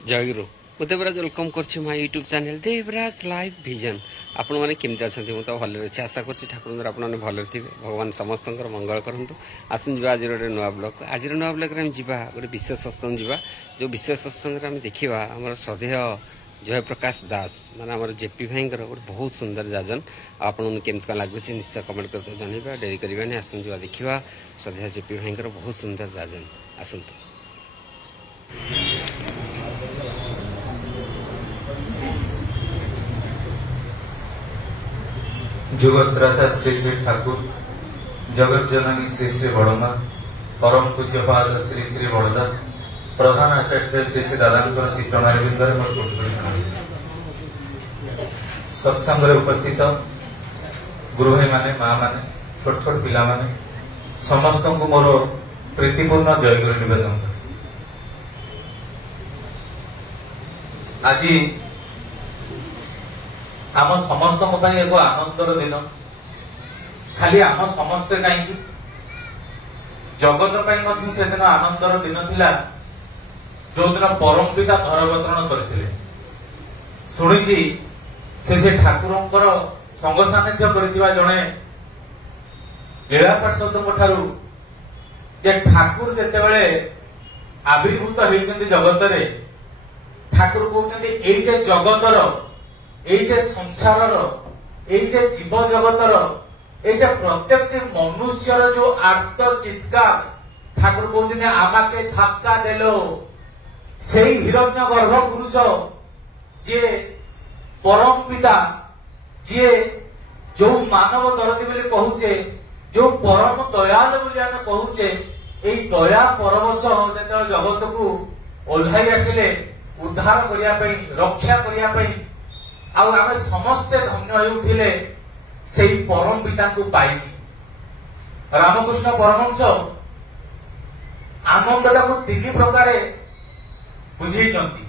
जयगुरु मु देवराज वेलकम कर my YouTube channel Devraj live vision आपण मैंने केमती अच्छा मुझे भल अच्छे आशा कर ठाकुर आप भल थे भगवान समस्त मंगल करूँ आसन जा आज गोटे नुआ ब्लग आज नुआ ब्लग जा गोटे विशेष सत्संग जा जो विशेष सत्संग आम देखा आम श्रद्धेय जय प्रकाश दास माने आम जेपी भाई गोटे बहुत सुंदर जाजन आपन केमती लगुच निश्चय कमेंट करते जनइबा डेरी करवानी आसन जा देखा श्रद्धेय जेपी भाई बहुत सुंदर जाजन आसतु जुगत्राता श्री श्री ठाकुर जगत जननी श्री श्री बड़मा परम पूज्यपाद श्री श्री बड़दा प्रधान आचार्य देव श्री श्री दादा श्री चरणारविंदर सत्संग उपस्थित गृह माने माँ माने छोट छोट पिला माने समस्त को मोर प्रीतिपूर्ण जयगुरु निवेदन। आज आम समस्त एक आनंदर दिन खाली आम समस्ते कहीं जगत से दिन आनंदर दिन थिला जो दिन परम पिता धरवतरण करथिले सुनिछि से ठाकुरंकर संग सानिध्य करथिबा जणे लीला पार्षद ठारू जे ठाकुर जेतेबेले आविर्भूत होइछन्ति जगत रे ठाकुर कहउछन्ति एई जे जगतर संसार जीव जगतर प्रत्येक मनुष्यर जो आर्त चित्कार ठाकुर कहते आमाके धक्का देलो से हिरण्य गर्भ पुरुष जी परम पिता जी जो मानव दरदी बोली कहूचे जो परम दयालु बोली आमे कहूचे एई दया परवश जेते जगत को ओल्हाई आसिले उद्धार करिया पई रक्षा करिया पई आउ आमे समस्ते धन्य होई उठिले सेई परम पिता को पाइकी। रामकृष्ण परमहंस आनंदटा को तीन प्रकार बुझेइचंती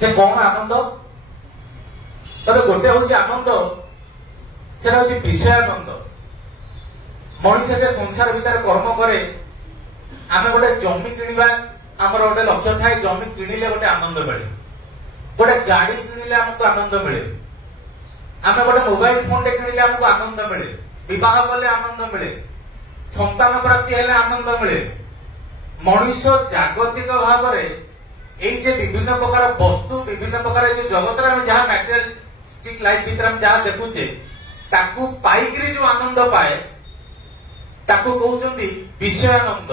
से कौन आनंद तबे गोटे होची आनंद सेटा होची विषयानंद मनुष्य के संसार भीतर कर्म करे आमे गोटे जमी किनिबा हमर गोटे लक्ष्य थाए जमी किनिले गोटे आनंद मिले गोटे गाड़ी किनिले हमको आनंद मिले आमे गोटे मोबाइल फोन टे किनिले हमको आनंद मिले विवाह कले आनंद मिले संतान प्राप्ति हेले आनंद मिले मनुष्य जागतिक भाव रे एई जे विभिन्न प्रकार वस्तु विभिन्न प्रकार जे जगत रे हम जहां मटेरियलिस्टिक लाइफ भीतर हम जहां देखुचे ताकू पाइकरी जो आनंद पाए ताकू कहउचंदी विषयानंद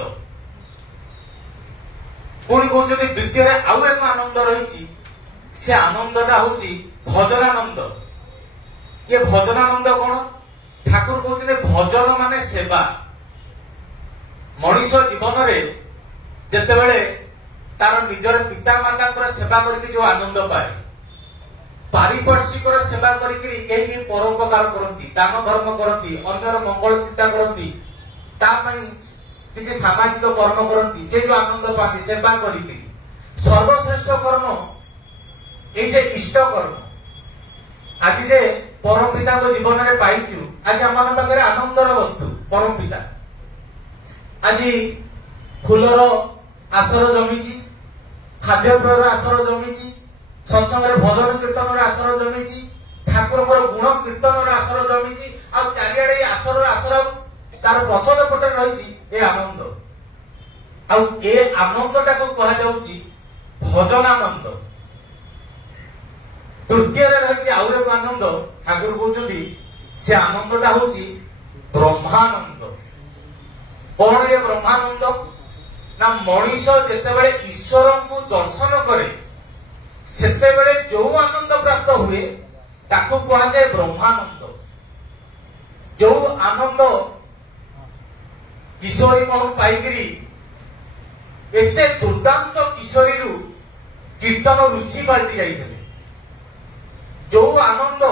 पुणी कहउचंदी द्वितीय आउ एक आनंद रहिछि से आनंदटा होची भजनानंद। ये भजनानंद कौन ठाकुर कहते भजन माने सेवा मनुष्य जीवन रे जेतेबेले तार निजर पिता माता सेवा करके जो आनंद पाए पारिपार्श्विक सेवा करके केही परोपकार करती दान धर्म करती अन्यर मंगल चिंता करती किसी सामाजिक कर्म करती से जो आनंद पाती सेवा करके सर्वश्रेष्ठ कर्म ये जे इष्ट कर्म आज जे परम पिता को जीवन में पाइचु आज आम पाखे आनंदर वस्तु परम पिता आज फूलर आसर जमीची खाद्यपेयर आसर जमीची सत्संग भजन कीर्तन आसर जमीची ठाकुर गुण कीर्तन आसर जमीची आ चारिआडे आसर आसर तार पछद पटे रही ए आनंद आनंदटा को कहा जाउची भजनानंद। तृतीय रही आउ एक आनंद ठाकुर कहते से आनंदटा हूँ ब्रह्मानंद। कौन ये ब्रह्मानंद ना मनीष जेतेबेले ईश्वर को दर्शन करे सेतेबेले जो आनंद प्राप्त हुए ताको कहा जाए ब्रह्मानंद। जो आनंद किशोरी मन पाइकरी एते दुर्दांत किशोरी कीर्तन ऋषि बाल्टी जाइए जो आनंद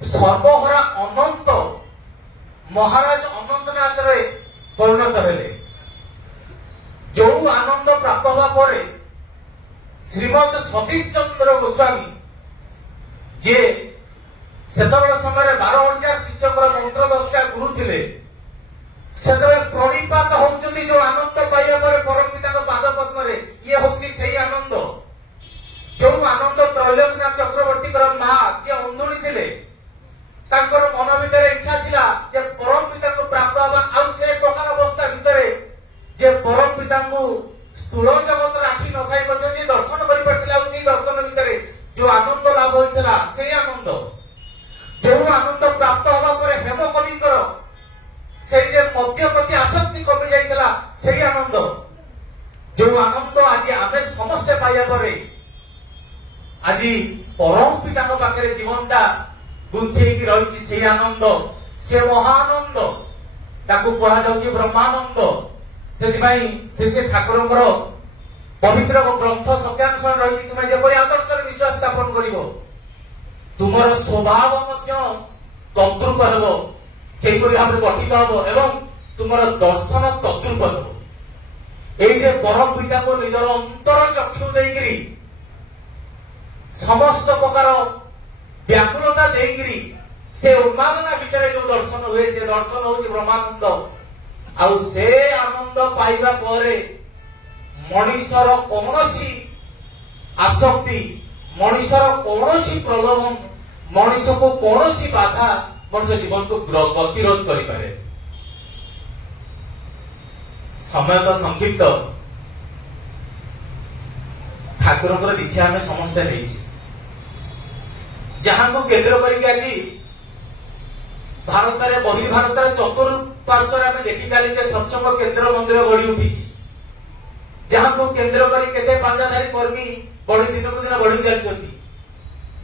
सर्वहरा अनंत महाराज अनंतनाथ रे परिणत हेले जो आनंद प्राप्त हुआ परे श्रीमद सतीश चंद्र गोस्वामी जे सेतबेल समय 12,000 शिष्यकर मंत्र 10टा गुरु थिले सेतबेल प्रणिपात होउचंती जो आनंद पाइया परे परम पिता पाद पद्म रे ये होउची सेही आनंद ସ୍ଥୂଳ ଜଗତର ଆଖି ନଥାଇ ମଧ୍ୟ ଯିଏ ଦର୍ଶନ କରିପାରିଥିଲା ଆଉ ସେଇ ଦର୍ଶନ ଭିତରେ ଯୋଉ ଆନନ୍ଦ ଲାଭ ହୋଇଥିଲା ସେଇ ଆନନ୍ଦ, ଯୋଉ ଆନନ୍ଦ ପ୍ରାପ୍ତ ହେବା ପରେ ହେମ କବିଙ୍କର ସେଇ ଯେ ମଦ୍ୟ ପ୍ରତି ଆସକ୍ତି କମି ଯାଇଥିଲା ସେଇ ଆନନ୍ଦ, ଯୋଉ ଆନନ୍ଦ ଆଜି ଆମେ ସମସ୍ତେ ପାଇବା ପରେ ଆଜି ପରମ ପିତାଙ୍କ ପାଖରେ ଜୀବନଟା ଗୁନ୍ଥି ହେଇକି ରହିଛି ସେଇ ଆନନ୍ଦ, ସେ ମହାନନ୍ଦ, ତାକୁ କୁହାଯାଉଛି ବ୍ରହ୍ମାନନ୍ଦ। ସେଥିପାଇଁ ସେ ଠାକୁରଙ୍କର ପବିତ୍ର ଗ୍ରନ୍ଥ ସତ୍ୟାନୁସାର ରହିଛି, ତୁମେ ଯେପରି ଆଦର୍ଶରେ ବିଶ୍ୱାସ ସ୍ଥାପନ କରିବ ତୁମର ସ୍ୱଭାବ ମଧ୍ୟ ତଦ୍ରୁପ ହେବ, ସେହିପରି ଭାବରେ ଗଠିତ ହେବ ଏବଂ ତୁମର ଦର୍ଶନ ତଦ୍ରୁପ ହେବ। এই যে পরম পিতাকে নিজের অন্তর চক্ষু ଦେଇକିରି ସମସ୍ତ ପ୍ରକାର ବ୍ୟାକୁଳତା ଦେଇକିରି ସେ ଉନ୍ମାଦନା ଭିତରେ ଯୋଉ ଦର୍ଶନ ହୁଏ ସେ ଦର୍ଶନ ହଉଛି ବ୍ରହ୍ମାନନ୍ଦ। ଆଉ ସେ ଆନନ୍ଦ ପାଇବା ପରେ ମଣିଷର କୌଣସି ଆସକ୍ତି, ମଣିଷର କୌଣସି ପ୍ରଲୋଭନ, ମଣିଷକୁ କୌଣସି ବାଧା ମଣିଷ ଜୀବନକୁ ଗତିରୋଧ କରିପାରେ। ସମୟ ତ ସଂକ୍ଷିପ୍ତ, ଠାକୁରଙ୍କର ଦୀକ୍ଷା ଆମେ ସମସ୍ତେ ନେଇଛେ, ଯାହାକୁ କେନ୍ଦ୍ର କରିକି ଆଜି ଭାରତରେ ବହି ଭାରତରେ ଚତୁଃପାର୍ଶ୍ୱରେ ଆମେ ଦେଖି ଚାଲିଛେ ସତ୍ସଙ୍ଗ କେନ୍ଦ୍ର ମନ୍ଦିର ଗଢି ଉଠିଛି, ଯାହାକୁ କେନ୍ଦ୍ର କରି କେତେ ପାଞ୍ଜାଧାରୀ କର୍ମୀ ବଢି ଦିନକୁ ଦିନ ବଢି ଚାଲିଛନ୍ତି,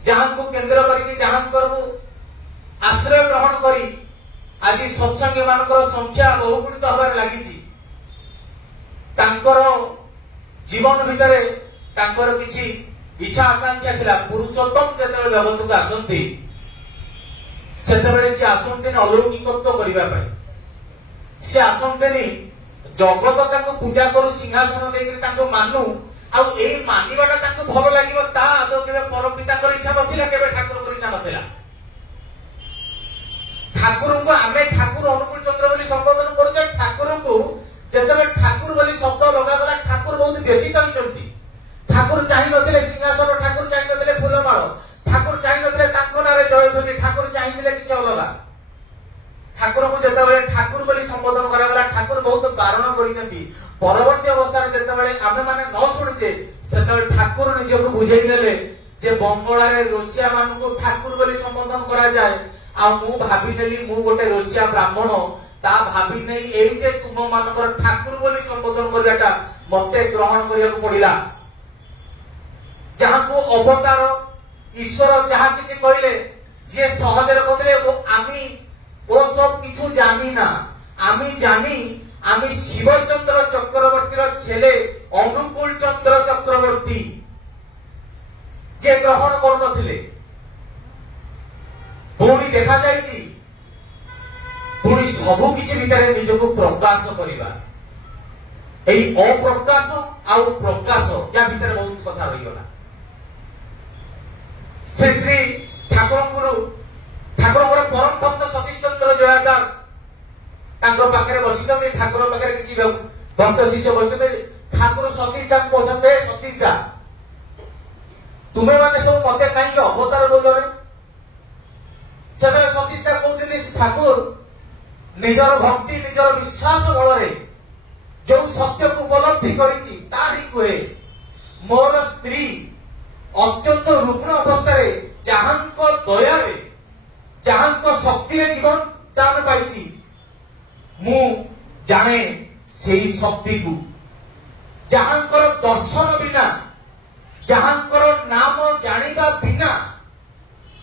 ଯାହାକୁ କେନ୍ଦ୍ର କରିକି ଯାହାଙ୍କର ଆଶ୍ରୟ ଗ୍ରହଣ କରି ଆଜି ସତ୍ସଙ୍ଗୀ ମାନଙ୍କର ସଂଖ୍ୟା ବହୁଗୁଣିତ ହେବାରେ ଲାଗିଛି। ତାଙ୍କର ଜୀବନ ଭିତରେ ତାଙ୍କର କିଛି ଇଚ୍ଛା ଆକାଂକ୍ଷା ଥିଲା। ପୁରୁଷୋତ୍ତମ ଯେତେବେଳେ ଜଗତକୁ ଆସନ୍ତି ସେତେବେଳେ ସେ ଆସନ୍ତିନି ଅଲୌକିକତ୍ୱ କରିବା ପାଇଁ, ସେ ଆସନ୍ତିନି ଜଗତ ତାଙ୍କୁ ପୂଜା କରୁ ସିଂହାସନ ଦେଇକି ତାଙ୍କୁ ମାନୁ ଆଉ ଏଇ ମାନିବାଟା ତାଙ୍କୁ ଭଲ ଲାଗିବ ତା ଆଦୌ କେବେ ପରମ ପିତାଙ୍କର ଇଚ୍ଛା ନଥିଲା, କେବେ ଠାକୁରଙ୍କର ଇଚ୍ଛା ନଥିଲା। ଠାକୁରଙ୍କୁ ଆମେ ଠାକୁର ଅନୁକୂଳ ଚନ୍ଦ୍ର ବୋଲି ସମ୍ବୋଧନ କରୁଛେ, ଠାକୁରଙ୍କୁ ଯେତେବେଳେ ଠାକୁର ବୋଲି ଶବ୍ଦ ଲଗାଗଲା ଠାକୁର ବହୁତ ବ୍ୟତୀତ ହୋଇଛନ୍ତି। ଠାକୁର ଚାହିଁ ନଥିଲେ ସିଂହାସନ, ଠାକୁର ଚାହିଁ ନଥିଲେ ଫୁଲମାଳ, ଠାକୁର ଚାହିଁ ନଥିଲେ ତାଙ୍କ ନାଁରେ ଜୟଧ୍ୱନି, ଠାକୁର ଚାହିଁଥିଲେ କିଛି ଅଲଗା। ଠାକୁରଙ୍କୁ ଯେତେବେଳେ ଠାକୁର ବୋଲି ସମ୍ବୋଧନ କରାଗଲା ଠାକୁର ବହୁତ ବାରଣ କରିଛନ୍ତି। ପରବର୍ତ୍ତୀ ଅବସ୍ଥାରେ ଯେତେବେଳେ ଆମେ ମାନେ ନ ଶୁଣିଛେ ସେତେବେଳେ ଠାକୁର ନିଜକୁ ବୁଝେଇ ଦେଲେ ଯେ ବଙ୍ଗଳାରେ ରୋଷିଆ ମାନଙ୍କୁ ଠାକୁର ବୋଲି ସମ୍ବୋଧନ କରାଯାଏ, ଆଉ ମୁଁ ଭାବିନେଲି ମୁଁ ଗୋଟେ ରୋଷିଆ ବ୍ରାହ୍ମଣ, ତା ଭାବି ନେଇ ଏଇ ଯେ ତୁମ ମାନଙ୍କର ଠାକୁର ବୋଲି ସମ୍ବୋଧନ କରିବାଟା ମତେ ଗ୍ରହଣ କରିବାକୁ ପଡିଲା। ଯାହାକୁ ଅବତାର ଈଶ୍ୱର ଯାହା କିଛି କହିଲେ ଯିଏ ସହଜରେ କହିଲେ আমি ও সব কিছু জানি না, আমি জানি আমি শিবচন্দ্র চক্রবর্তীর ছেলে অনুকূল চন্দ্র চক্রবর্তী, যে গ্রহণ করুনথিলে। পুଣି দেখা যাইছি পুଣି ସବୁ କିଛି ଭିତରେ ନିଜକୁ ପ୍ରକାଶ କରିବା। এই অপ্রকাশ ଆଉ ପ୍ରକାଶ ୟା ଭିତରେ ବହୁତ କଥା ରହିଗଲା। ସେ ଶ୍ରୀ ଠାକୁରଙ୍କର ପରମ ଭକ୍ତ ସତୀଶ ଚନ୍ଦ୍ର ଜୟାଦାର ତାଙ୍କ ପାଖରେ ବସିଛନ୍ତି, ଠାକୁର ପାଖରେ କିଛି ଭକ୍ତ ଶିଷ୍ୟ ବସିଛନ୍ତି। ଠାକୁର ସତୀଶ ଦାକୁ କହୁଛନ୍ତି, ସତୀଶ ଦା ତୁମେ ମାନେ ସବୁ ମତେ କାହିଁକି ଅବତାର ବୋଲରେ? ସେତେବେଳେ ସତୀଶ ଦା କହୁଛନ୍ତି ଠାକୁର ନିଜର ଭକ୍ତି ନିଜର ବିଶ୍ୱାସ ବଳରେ ଯୋଉ ସତ୍ୟକୁ ଉପଲବ୍ଧି କରିଛି ତାରି କୁହେ। ମୋର ସ୍ତ୍ରୀ ଅତ୍ୟନ୍ତ ରୁଗ୍ଣ ଅବସ୍ଥାରେ ଯାହାଙ୍କ ଦୟାରେ ଯାହାଙ୍କ ଶକ୍ତିରେ ଜୀବନ ଦାନ ପାଇଛି, ମୁଁ ଜାଣେ ସେଇ ଶକ୍ତିକୁ। ଯାହାଙ୍କର ଦର୍ଶନ ବିନା, ଯାହାଙ୍କର ନାମ ଜାଣିବା ବିନା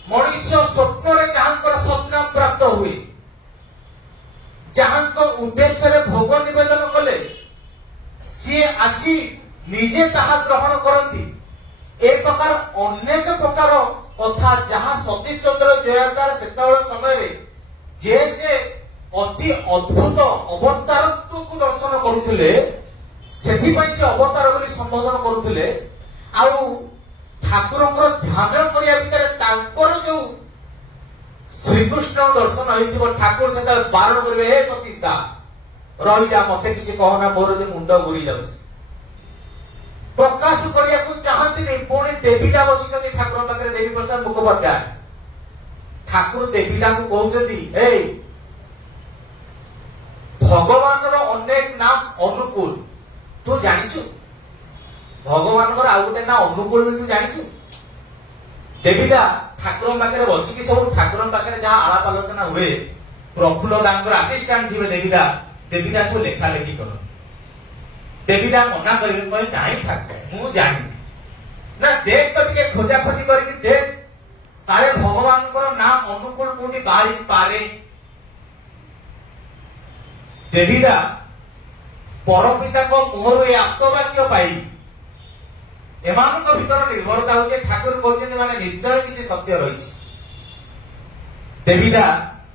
ମଣିଷ ସ୍ୱପ୍ନରେ ଯାହାଙ୍କର ସତ୍ନାମ ପ୍ରାପ୍ତ ହୁଏ, ଯାହାଙ୍କ ଉଦ୍ଦେଶ୍ୟରେ ଭୋଗ ନିବେଦନ କଲେ ସିଏ ଆସି ନିଜେ ତାହା ଗ୍ରହଣ କରନ୍ତି। ଏ ପ୍ରକାର ଅନେକ ପ୍ରକାର କଥା ଯାହା ସତୀଶ ଚନ୍ଦ୍ର ଜୟାଦାର ସେତେବେଳେ ସମୟରେ ଯେ ଅତି ଅଦ୍ଭୁତ ଅବତାରତ୍ୱକୁ ଦର୍ଶନ କରୁଥିଲେ, ସେଥିପାଇଁ ସେ ଅବତାର ବୋଲି ସମ୍ବୋଧନ କରୁଥିଲେ। ଆଉ ଠାକୁରଙ୍କର ଧ୍ୟାନ କରିବା ଭିତରେ ତାଙ୍କର ଯୋଉ ଶ୍ରୀକୃଷ୍ଣ ଦର୍ଶନ ହେଇଥିବ, ଠାକୁର ସେତେବେଳେ ବାରଣ କରିବେ, ହେ ସତୀଶ ଦା ରହିଯା, ମତେ କିଛି କହନା, ମୋର ଯେ ମୁଣ୍ଡ ବୁଡି ଯାଉଛି। ପ୍ରକାଶ କରିବାକୁ ଚାହାନ୍ତିନି। ପୁଣି ଦେବୀଦା ବସିଛନ୍ତି ଠାକୁରଙ୍କ ପାଖରେ, ଦେବୀ ପ୍ରସାଦ ମୁଖପର୍ଦ୍ଦା। ଠାକୁର ଦେବୀଦାଙ୍କୁ କହୁଛନ୍ତି, ଭଗବାନର ଅନେକ ନାମ ଅନୁକୂଳ, तू जानिछु भगवान आउ गोटे ना अनुकूल तू जानिछु देवीदा ठाकुर पाखे बसिकी सब ठाकुर पाखे जहाँ आलाप आलोचना हुए प्रफुल्ल दांगर असिस्टांट थे देवीदा देवीदा सब लेखा लेखी कर देवीदा मना करेंगे नहीं ठाकुर मु जानी ना देख तो टिके खोजा खोजी करके देख तारे भगवान नाम अनुकूल कोटी बाहरी पारे देवीदा परपिता को मुहर ए आत्मवाक्य पाई एमान भीतर निर्भरता हो ठाकुर कहते माने निश्चय किसी सत्य रही देवीदा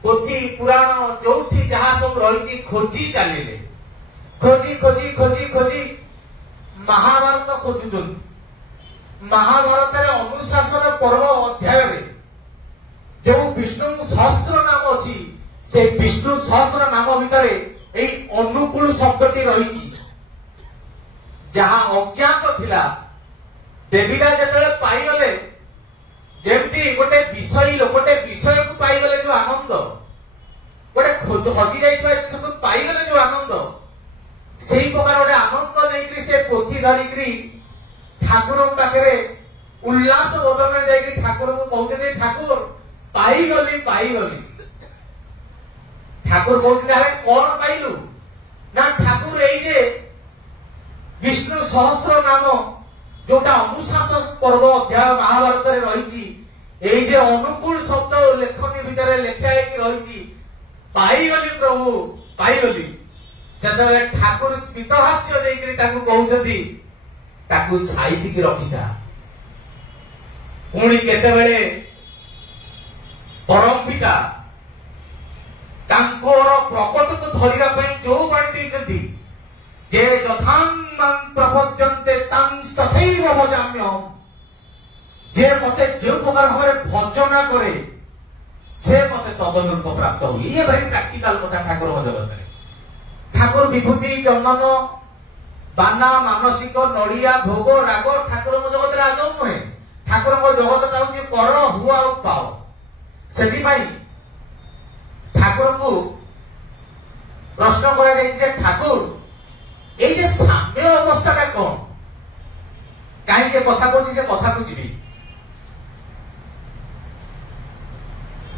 पोथी पुराण जो जहाँ सब रही खोजी चलिए खोजी खोजी खोजी खोजी महाभारत खोजुं महाभारत अनुशासन पर्व अध्याय जो विष्णु सहस्र नाम अच्छी से विष्णु सहस्र नाम भितर अनुकूल शब्दटी रही जहाँ अज्ञात थिला देवीदा जेतले पाईगले जेमती गोटे विषय गोटे विषय को पाईगले जो आनंद गोटे हजि जाइथवा जिनिस पाईगले जो आनंद सेही प्रकार गोटे आनंद नहीं से पोथी धरिकी ठाकुर पाखे उल्लास बदन जाकि ठाकुर को कहते ठाकुर पाईगली पाईगली ठाकुर कहते अरे कौन पाइलु ना ठाकुर ये विष्णु सहस्र नाम जोटा अनुशासन पर्व अध्याय महाभारत रही अनुकूल शब्द लेखनी भितर लेखा रही पाईगली प्रभु पाईगली से ठाकुर स्मितहास्य देकर कहते ताकू साइतिकी रखिता पुणी केतेबेले परम पिता तांकोर प्रकट को धरिया पई जो बाणी देइछथि जे यथां प्रपद्यन्ते तां तथैव भजाम्यहम् जे मते जो प्रकार भाबरे भजना करे से मते तदनुरूप प्राप्त हुई ये भारी प्रैक्टिकल कथा ठाकुर जगत ठाकुर विभूति चंदन बाना मानसिक नड़िया भोग राग ठाकुर जगत राग नुहे ठाकुर जगत हूँ कर हुआ पाओ से ठाकुर को प्रश्न कर ठाकुर ये साम्य अवस्था कौन कहीं कथा कहूँ से कथा को जी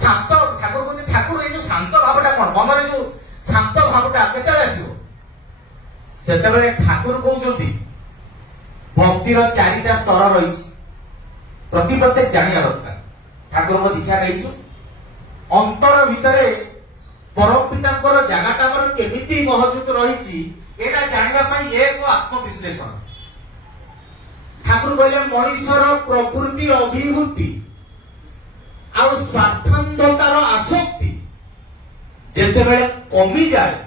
शांत ठाकुर कहते ठाकुर ये शांत भावटा कौन मन जो शांत भावटा केत आसो सेतेबेले ठाकुर कहते भक्तिर चारिटा स्तर रही प्रत्येक जानिया दरकार ठाकुर को दीक्षा नहीं अंतर भितर परम पिता जगाटा केमिति महजूद रही जानापी एक आत्मविश्लेषण ठाकुर कहले मनीषर प्रकृति अभिभूति आ स्वार्थान्धतार आसक्ति जेतेबेले कमी जाए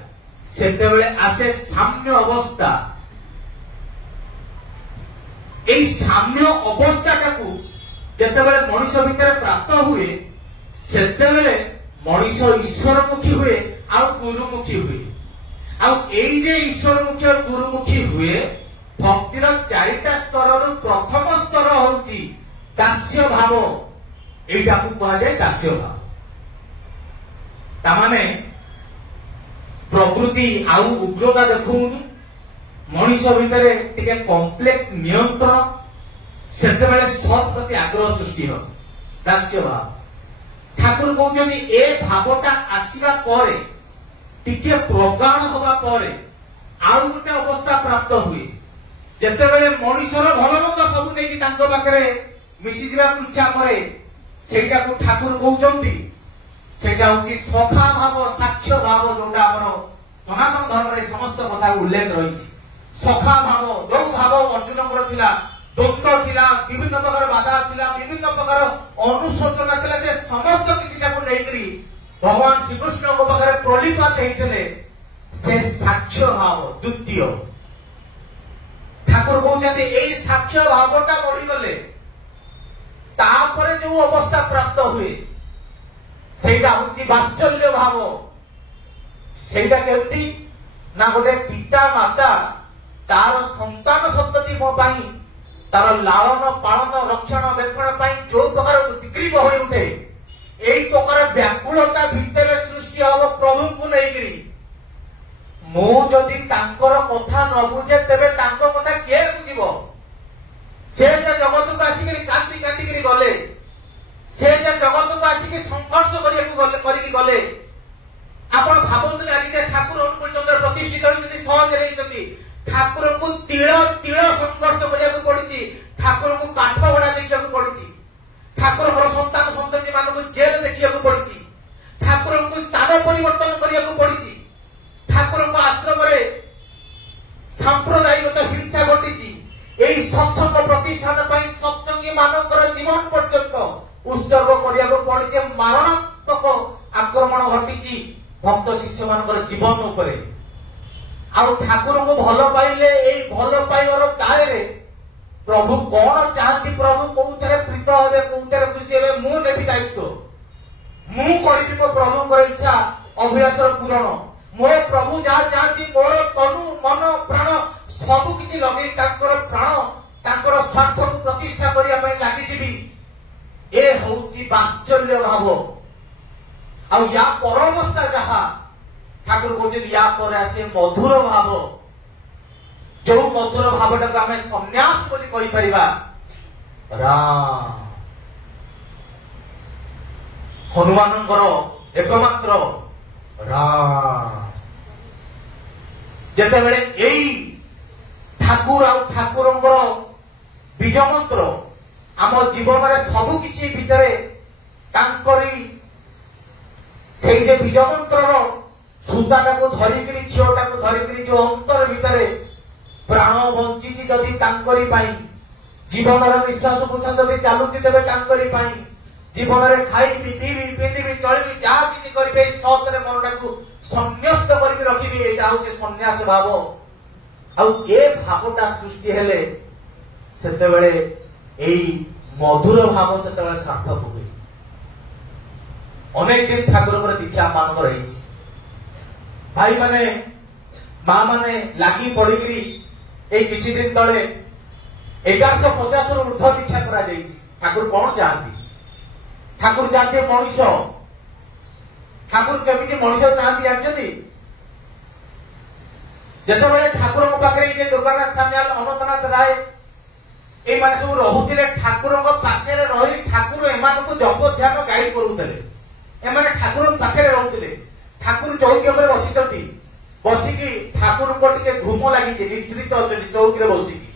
सेतेबेले आसे साम्य अवस्था एई साम्य अवस्थाटाकू जेतेबेले मनीष भितर प्राप्त हुए सेतेबेले मनीष ईश्वरमुखी हुए आ गुरुमुखी हुए आ एई जे ईश्वरमुखी और गुरुमुखी हुए भक्तिर चारिटा स्तर प्रथम स्तर होउची दास्य भाव एइटाकू कहा जाए दास्य भाव तामाने प्रकृति आउ उग्रता देखु मनीष भितर टिके कॉम्प्लेक्स नियंत्रण सेतेबेले सत प्रति आग्रह सृष्टि हो दास्य भाव ठाकुर कहते ए भावटा आसीबा परे टिके प्रगाढ़ होबा परे आउ गोटे अवस्था प्राप्त हुए जेतेबेले मनीषर भल मंद सब नेकी तांको पाखरे मिसी जिबा इच्छा करे सेटा को ठाकुर कहउचंती सेटा होची सखा भाव साक्ष्य भाव जोटा हमर सनातन धर्म रे समस्त कथा उल्लेख रही सखा भाव जो भाव अर्जुन थिला द्वंद्व थिला विभिन्न प्रकार बाधा थिला विभिन्न प्रकार अनुशोचना थिला जे समस्त किछटा को नेकरी भगवान श्री कृष्ण को पाखरे प्रलिपात हेइतले से साक्ष्य भाव द्वितीय ठाकुर कहते एई साक्ष्य भावटा बढ़ी गले तापरे जो अवस्था प्राप्त हुए सेटा होची वात्सल्य भाव सेटा केमती ना गोटे पिता माता तार संतान सन्तति मो पाई तार लालन पालन रक्षण बेक्षण पाई जो प्रकार उद्ग्रीव होई उठे एई प्रकार व्याकुलता भितर सृष्टि हब प्रभु को नेकरी ମୁଁ ଯଦି ତାଙ୍କର କଥା ନ ବୁଝେ ତେବେ ତାଙ୍କ କଥା କିଏ ବୁଝିବ? ସେ ଯେ ଜଗତକୁ ଆସିକି କାନ୍ଦି କାନ୍ଦିକିରି ଗଲେ, ସେ ଯେ ଜଗତକୁ ଆସିକି ସଂଘର୍ଷ କରିକି ଗଲେ, ଆପଣ ଭାବନ୍ତୁନି ଆଜି ଯେ ଠାକୁର ଅନୁକୂଳ ଚନ୍ଦ୍ର ପ୍ରତିଷ୍ଠିତ ହୋଇଛନ୍ତି, ସହଜରେ ହେଇଛନ୍ତି। ଠାକୁରଙ୍କୁ ତିଳ ତିଳ ସଂଘର୍ଷ କରିବାକୁ ପଡିଛି, ଠାକୁରଙ୍କୁ କାଠ ଭଡା ଦେଖିବାକୁ ପଡିଛି, ଠାକୁରଙ୍କର ସନ୍ତାନ ସନ୍ତତି ମାନଙ୍କୁ ଜେଲ ଦେଖିବାକୁ ପଡିଛି, ଠାକୁରଙ୍କୁ ସ୍ଥାନ ପରିବର୍ତ୍ତନ କରିବାକୁ ପଡିଛି, ଠାକୁରଙ୍କ ଆଶ୍ରମରେ ସାମ୍ପ୍ରଦାୟିକ ହିଂସା ଘଟିଛି। ଏହି ସତ୍ସଙ୍ଗ ପ୍ରତିଷ୍ଠାନ ପାଇଁ ସତ୍ସଙ୍ଗୀ ମାନଙ୍କର ଜୀବନ ପର୍ଯ୍ୟନ୍ତ ଉତ୍ସର୍ଗ କରିବାକୁ ପଡିଛି। ମାରଣାତ୍ମକ ଆକ୍ରମଣ ଘଟିଛି ଭକ୍ତ ଶିଷ୍ୟ ମାନଙ୍କର ଜୀବନ ଉପରେ। ଆଉ ଠାକୁରଙ୍କୁ ଭଲ ପାଇଲେ, ଏଇ ଭଲ ପାଇବାର ଦାୟରେ ପ୍ରଭୁ କଣ ଚାହାନ୍ତି, ପ୍ରଭୁ କୋଉଥିରେ ପ୍ରୀତ ହେବେ, କୋଉଥିରେ ଖୁସି ହେବେ, ମୁଁ ନେବି ଦାୟିତ୍ୱ, ମୁଁ କରିବି ମୋ ପ୍ରଭୁଙ୍କର ଇଚ୍ଛା ଅଭିଳାଷର ପୂରଣ। ମୋ ପ୍ରଭୁ ଯାହା ଚାହାନ୍ତି, ମୋର ତନୁ ମନ ପ୍ରାଣ ସବୁ କିଛି ଲଗେଇ ତାଙ୍କର ପ୍ରାଣ ତାଙ୍କର ସ୍ୱାର୍ଥକୁ ପ୍ରତିଷ୍ଠା କରିବା ପାଇଁ ଲାଗିଯିବି। ଏ ହଉଛି ବାତ୍ସଲ୍ୟ ଭାବ। ଆଉ ୟା ପର ଅବସ୍ଥା ଯାହା ଠାକୁର କହୁଛନ୍ତି, ୟା ପରେ ଆସେ ମଧୁର ଭାବ। ଯୋଉ ମଧୁର ଭାବଟାକୁ ଆମେ ସନ୍ନ୍ୟାସ ବୋଲି କହିପାରିବା। ରାମ ହନୁମାନଙ୍କର ଏକମାତ୍ର ରାମ। ଯେତେବେଳେ ଏଇ ଠାକୁର ଆଉ ଠାକୁରଙ୍କର ବୀଜ ମନ୍ତ୍ର ଆମ ଜୀବନରେ ସବୁ କିଛି ଭିତରେ ତାଙ୍କରି ସେଇ ଯେ ବୀଜ ମନ୍ତ୍ରର ସୂତାଟାକୁ ଧରିକିରି, କ୍ଷୀରଟାକୁ ଧରିକିରି ଯୋଉ ଅନ୍ତର ଭିତରେ ପ୍ରାଣ ବଞ୍ଚିଛି ଯଦି ତାଙ୍କରି ପାଇଁ, ଜୀବନର ନିଶ୍ୱାସ ପ୍ରଶ୍ୱାସ ଯଦି ଚାଲୁଛି ତେବେ ତାଙ୍କରି ପାଇଁ, ଜୀବନରେ ଖାଇବି ପିଇବି ପିନ୍ଧିବି ଚଳିବି ଯାହା କିଛି କରିବି ଏଇ ସତରେ ମନଟାକୁ ସନ୍ନ୍ୟସ୍ତ କରିକି ରଖିବି, ଏଇଟା ହଉଛି ସନ୍ନ୍ୟାସ ଭାବ। ଆଉ ଏ ଭାବଟା ସୃଷ୍ଟି ହେଲେ ସେତେବେଳେ ଏଇ ମଧୁର ଭାବ ସେତେବେଳେ ସାର୍ଥକ ହୁଏ। ଅନେକ ଦିନ ଠାକୁରଙ୍କର ଦୀକ୍ଷା ମାନଙ୍କର ହେଇଛି। ଭାଇ ମାନେ ମା ମାନେ ଲାଗି ପଡିକିରି ଏଇ କିଛି ଦିନ ତଳେ 1150 ରୁ ଉର୍ଦ୍ଧ୍ୱ ଦୀକ୍ଷା କରାଯାଇଛି। ଠାକୁର କଣ ଚାହାନ୍ତି? ଠାକୁର ଚାହାନ୍ତି ମଣିଷ। ଠାକୁର କେମିତି ମଣିଷ ଚାହାନ୍ତି ଜାଣିଛନ୍ତି? ଯେତେବେଳେ ଠାକୁରଙ୍କ ପାଖରେ ଏଇ ଯେ ଦୁର୍ଗାନାଥ ସାନ୍ୟାଲ, ଅନନ୍ତନାଥ ରାୟ ଏଇମାନେ ସବୁ ରହୁଥିଲେ, ଠାକୁରଙ୍କ ପାଖରେ ରହି ଠାକୁର ଏମାନଙ୍କୁ ଜପ ଧ୍ୟାନ ଗାଇଡ କରୁଥିଲେ। ଏମାନେ ଠାକୁରଙ୍କ ପାଖରେ ରହୁଥିଲେ। ଠାକୁର ଚୌକି ଉପରେ ବସିଛନ୍ତି, ବସିକି ଠାକୁରଙ୍କ ଟିକେ ଘୁମ ଲାଗିଛି, ନିଦ୍ରିତ ଅଛନ୍ତି ଚୌକିରେ ବସିକି।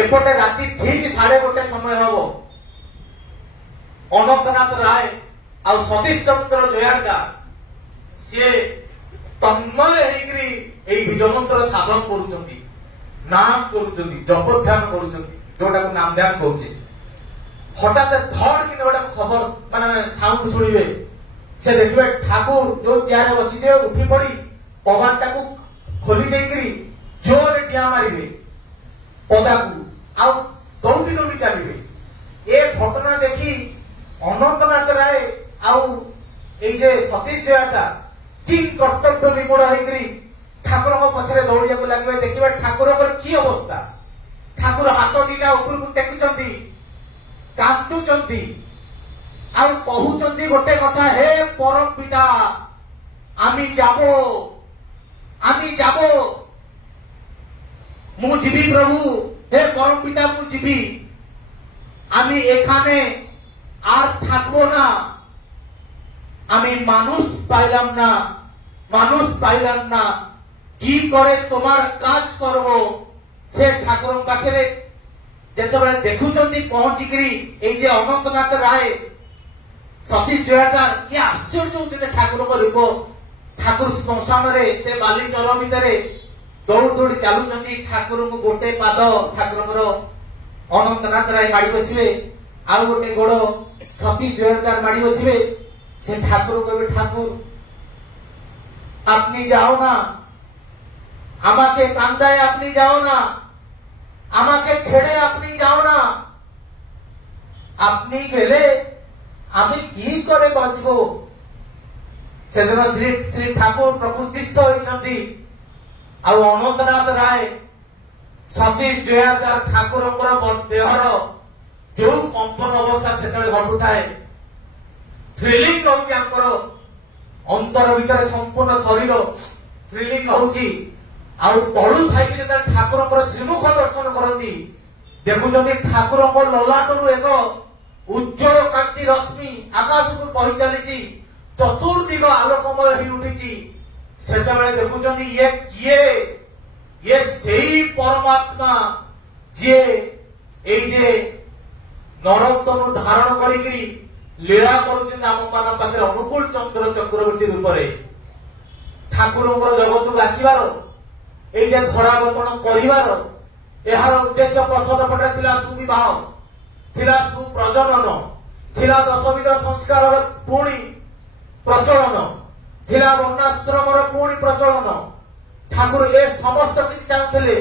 ଏପଟେ ରାତି ଠିକ 1:30 ସମୟ ହବ। ଅନନ୍ତନାଥ ରାୟ ଆଉ ସତୀଶ ଚନ୍ଦ୍ର ଜୟାଙ୍ଗା ସିଏ ତନ୍ମୟ ହେଇକିରି ଏଇ ବୀଜମନ୍ତ୍ର ସାଧନ କରୁଛନ୍ତି, ନାମ କରୁଛନ୍ତି, ଜପ ଧ୍ୟାନ କରୁଛନ୍ତି, ଯୋଉଟାକୁ ନାମ ଧ୍ୟାନ କହୁଛି। ହଠାତ୍ ଧଡ଼ କିନା ଗୋଟେ ଖବର ମାନେ ସାଉଣ୍ଡ ଶୁଣିବେ। ସେ ଦେଖିବେ ଠାକୁର ଯୋଉ ଚେୟାରରେ ବସିଥିବେ ଉଠି ପଡି କବାଟଟାକୁ ଖୋଲି ଦେଇକିରି ଜୋରରେ ଡିଆଁ ମାରିବେ ପଦାକୁ, ଆଉ ଦୌଡ଼ି ଦୌଡ଼ି ଚାଲିବେ। ଏ ଘଟଣା ଦେଖି ଅନନ୍ତନାଥ ରାୟ ଆଉ ଏଇ ଯେ ସତୀଶ ଜୟାଟା ଠିକ କର୍ତ୍ତବ୍ୟ ବିମୂଢ ହେଇକିରି ଠାକୁରଙ୍କ ପଛରେ ଦୌଡ଼ିବାକୁ ଲାଗିବେ। ଦେଖିବେ ଠାକୁରଙ୍କର କି ଅବସ୍ଥା। ଠାକୁର ହାତ ଦିଟା ଉପରକୁ ଟେକୁଛନ୍ତି, କାନ୍ଦୁଛନ୍ତି, ଆଉ କହୁଛନ୍ତି ଗୋଟେ କଥା, ହେ ପରମ ପିତା আমি যাব, আমি যাব, মু জিবি প্রভু, হে পরম পিতা মু জিবি, আমি এখানে আর থাকবো না, আমি মানুষ পাইলাম না, মানুষ পাইলাম না, কি করে তোমার কাজ করব। সে ঠাকুর পাখে যেতবে দেখুଛନ୍ତି পৌঁছিকি এই যে ଅନନ୍ତନାଥ ରାୟ ସତୀଶ ଜୟାଟା କି ଆଶ୍ଚର୍ଯ୍ୟ ହଉଥିଲେ ଠାକୁରଙ୍କ ରୂପ। ଠାକୁର ଶ୍ମଶାନରେ ସେ ବାଲି ଚର ଭିତରେ ଦୌଡ଼ି ଦୌଡ଼ି ଚାଲୁଛନ୍ତି। ଠାକୁରଙ୍କୁ ଗୋଟେ ପାଦ ଠାକୁରଙ୍କର ଅନନ୍ତନାଥ ରାୟ ମାଡି ବସିବେ, ଆଉ ଗୋଟେ ଗୋଡ ସତୀଶ ଜୟାଟାর মাড়ি বসিবে। সে ঠাকুর কবে, ঠাকুর আপনি যাও না, আমাকে কান্দায় আপনি যাও না, আমাকে ছেড়ে আপনি যাও না, আপনি গেলে আমি কি করে বাঁচব। সেদিন শ্রী শ্রী ঠাকুর প্রকৃতিস্থ হয়েছেন। ଆଉ ଅନନ୍ତନାଥ ରାୟ ସତୀଶ ଜୟାଦାର ଠାକୁରଙ୍କର ଦେହର ଯୋଉ କମ୍ପନ ଅବସ୍ଥା ସେତେବେଳେ ଘଟୁଥାଏ, ଫିଲିଂ ହଉଛି ଆମର ଅନ୍ତର ଭିତରେ ସମ୍ପୂର୍ଣ୍ଣ ଶରୀର त्रिलिंग होची आउ तळु थाई कि जता ठाकुरଙ୍କର श्रीमुख दर्शन करती देखुछन्ति ठाकुरଙ୍କ ललाटरू एक उज्जवल कांति रश्मि आकाश को पहि चलीची चतुर्दिग आलोकमय ही उठिची सेतबेले देखुछन्ति ये किए ये सेही परमात्मा जे एई जे नरोत्तम धारण करिकरी लीला करुछन आम मान पाखे अनुकूल चंद्र चक्रवर्ती रूप रे ठाकुरଙ୍କର जगत आसीबार एई जे धरावतन करिवार एहार उद्देश्य पछद पटे थिला सुविवाह थिला सुप्रजनन थिला दशविध संस्कार पुणी प्रचलन थिला वर्णाश्रम पुणी प्रचलन ठाकुर ए समस्त किछि चाहुथिले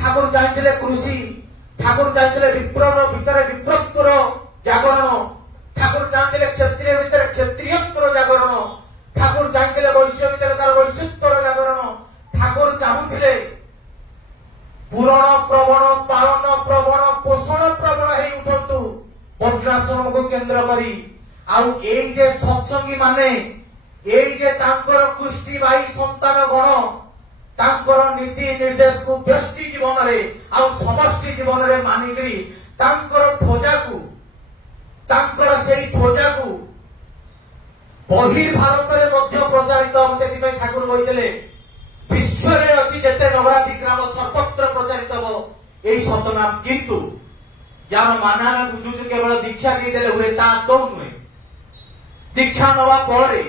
ठाकुर चाहिथिले कृषि ठाकुर चाहिथिले विप्लव भितर विप्रत्वर जागरण ठाकुर चाहिथिले क्षत्रिय भितर क्षत्रियत्वर जागरण ठाकुर चाहिथिले वैश्य भितर तार वैश्यत्वर जागरण ठाकुर चाहुथिले पुराण प्रवण पालन प्रवण पोषण प्रवण हे उठंतु वर्णाश्रम को केंद्र करी आउ एई जे सत्संगी माने एई जे तांकर कृष्टि भाई संतान गण तांकर नीति निर्देश को व्यष्टि जीवन रे आउ समष्टि जीवन रे मानिकरी तांकर ध्वजा को तांकर सेई ध्वजा को बहिर्भारत रे मध्य प्रचारित सेति पे ठाकुर कहितले विश्व रे अछि जेते नगराधि ग्राम सर्वत्र प्रचारित हो एई सतनाम किंतु यार मानाना गुजुजु केवल दीक्षा दे देले हुए ता तो नुहे दीक्षा नवा परे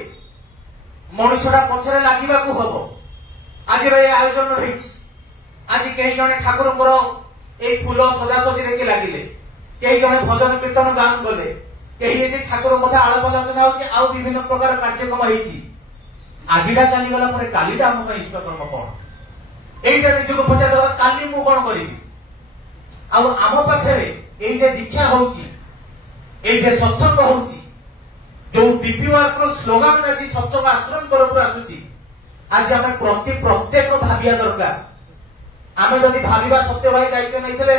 मनुष्यटा पछरे लागिबा को हबो आज रे आयोजन रहिछि आज केही जने ठाकुरଙ୍କର ए फूल सजासजी रे के लागिले केही जने भजन कीर्तन गान गले केही एति ठाकुर कथा आलाप आलोचना होछि आ विभिन्न प्रकार कार्यक्रम होइछि आजिटा चली गला परे कालीटा हम ପାଇଁ इष्ट कर्म कोन एइटा निजको पछा दर काली मु कोन करिबि आ आम पाखरे एइ जे दीक्षा होछि एइ जे सत्संग होछि जो डीपीआर को स्लोगान में सत्संग आश्रम तरफ आसुछि आज आम प्रत्येक भाविया दरकार आम जदि भाविबा सत्य भाई दायित्व नैथिले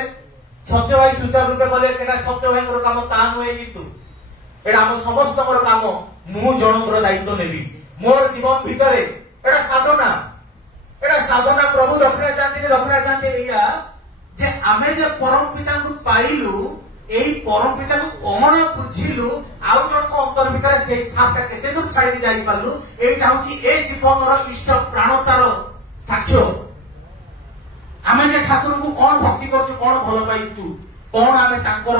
सत्य भाई सुचारू रूपे गले केना सत्य भाई को काम ता नुहे किंतु एडा हम समस्त काम मु जनकर दायित्व नेबी मोर जीवन भितरे एडा साधना प्रभु दक्षिणा चाहती एया जे आमे जे परम पिता को पाइलु एई परम पिता को कोन बुझिलु आउ जन को अंतर भितरे से छापटा केते दूर छाड़ी जाई पालु एइटा होची ए जीवनर इष्ट प्राणतार साक्ष्य आमे जे ठाकुर को कोन भक्ति करछु कोन भलो पाइछु कोन आमे तांकर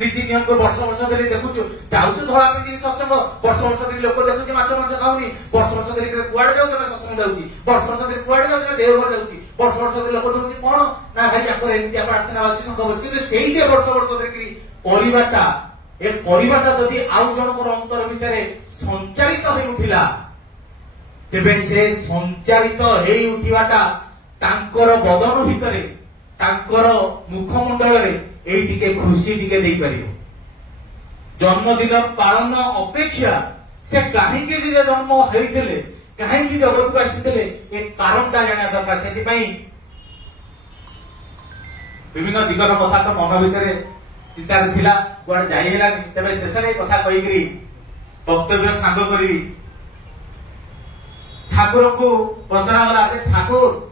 नीति नियम को वर्ष धरी देखुछु जाउछु धळा पिटी सत्संग वर्ष धरी लोक देखुछि माछ खाउनी वर्ष धरी कुआडे जाउ तमे सत्संग जाउछि वर्ष धरी कुआडे जाउ तमे देवघर जाउछि वर्ष धरी लोक देखुछि कोन ना भाई आपर एंती प्रार्थना होछि संग बस कि सेही जे वर्ष धरी परिवारटा ए परिवारटा जदि आउ जनकर अंतर भितरे संचारित होई उठिला तेबे से संचारित हेई उठिबाटा तांकर बदन भितरे तांकर मुखमंडल रे एई टिके खुशी टिके देई परियो जन्मदिन पालन अपेक्षा से काहे के जे जन्म हेइथिले काहे कि जगत को आसीथिले ए कारणटा जाना दरकार सेति पई विभिन्न दिगर कथा तो मन भितरे चिंता थिला गुड जाई हेला तबे शेषरे कथा कहिग्री वक्तव्य सांग करी ठाकुर को पचरा वाला ठाकुर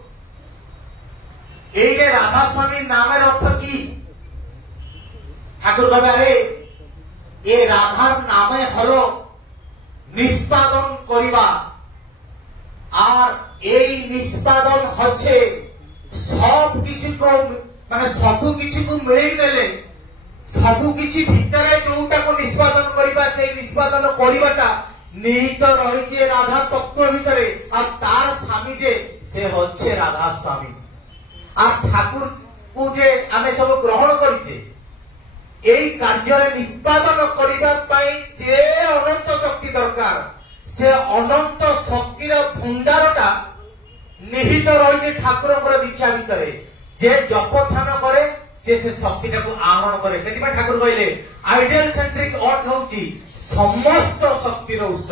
এই যে রাধা স্বামীর নামের অর্থ কি ঠাকুর কবে এ রাধার নামে হলো নিষ্পাদন করিবা আর এই নিষ্পাদন হচ্ছে সব কিছু মানে সবু কিছু মিলাই দেলে সবু কিছু ভিতরে যোউটাকে নিষ্পাদন করিবা সেই নিষ্পাদন করিবাটা নিহিত রয়েছে রাধা তত্ত্ব ভিতরে আর তার স্বামী যে সে হচ্ছে রাধা স্বামী আর ঠাকুর को जे आमे सब ग्रहण करिचे एई कार्य निष्पादन करिबा पई जे अनंत शक्ति दरकार से अनंत शक्तिर भंडारटा निहित रहिजे ठाकुरଙ୍କର दीक्षा भितरे जे जप ध्यान करे से शक्तिटा को आहरण करे सेति पई ठाकुर कहले आइडियल सेंट्रिक अर्थ होची समस्त शक्तिर उत्स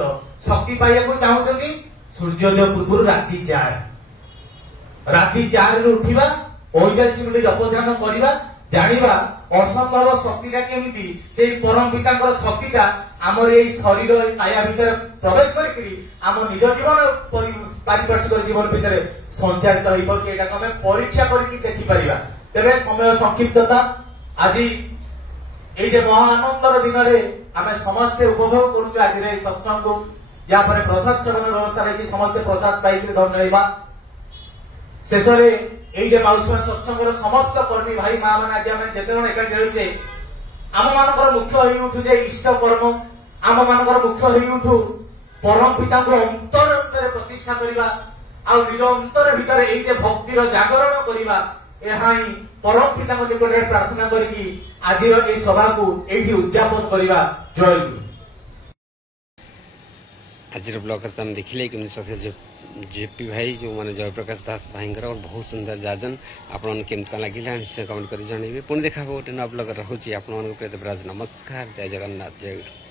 शक्ति पाइया को चाहुचंती सूर्योदय पूर्व राति 4 रे उठिबा 45 मिनिट जप ध्यान करिबा ଜାଣିବା ଅସମ୍ଭବ ଶକ୍ତିଟା କେମିତି ସେଇ ପରମ ପିତାଙ୍କର ଶକ୍ତିଟା ଆମର ଏଇ ଶରୀର ଏଇ କାୟା ଭିତରେ ପ୍ରବେଶ କରିକିରି ଆମ ନିଜ ଜୀବନ ପାରିପାର୍ଶ୍ୱିକ ଜୀବନ ଭିତରେ ସଞ୍ଚାରିତ ହେଇପାରୁଛି ଏଟାକୁ ଆମେ ପରୀକ୍ଷା କରିକି ଦେଖିପାରିବା। ତେବେ ସମୟ ସଂକ୍ଷିପ୍ତତା ଆଜି ଏଇ ଯେ ମହା ଆନନ୍ଦର ଦିନରେ ଆମେ ସମସ୍ତେ ଉପଭୋଗ କରୁଛୁ ଆଜିର ଏଇ ସତ୍ସଙ୍ଗକୁ। या पर प्रसाद सेवन व्यवस्था रही समस्ते प्रसाद पाई धन्य होगा। शेषे ये माउसमा सत्संग समस्त कर्मी भाई माँ मैंने आज आम जिते जन एकाठी होचे आम मान मुख्य हो उठू जे इष्ट कर्म आम मान मुख्य हो उठू परम पिता को अंतर प्रतिष्ठा करवा निज अंतर भितर ये भक्तिर जागरण करवा यही परम पिता निकट प्रार्थना करी आज सभा को ये उद्यापन करवा। जय गुरु। आज ब्लॉग हम देखिले कि जेपी भाई जो माने जयप्रकाश दास भाई और बहुत सुंदर जाजन आपन केमता लगिला निश्चय कमेंट कर जनइबे। पुणी देखा गोटे नया ब्लॉग रहुची आपन प्रिय देवराज। नमस्कार। जय जगन्नाथ। जय गुरु।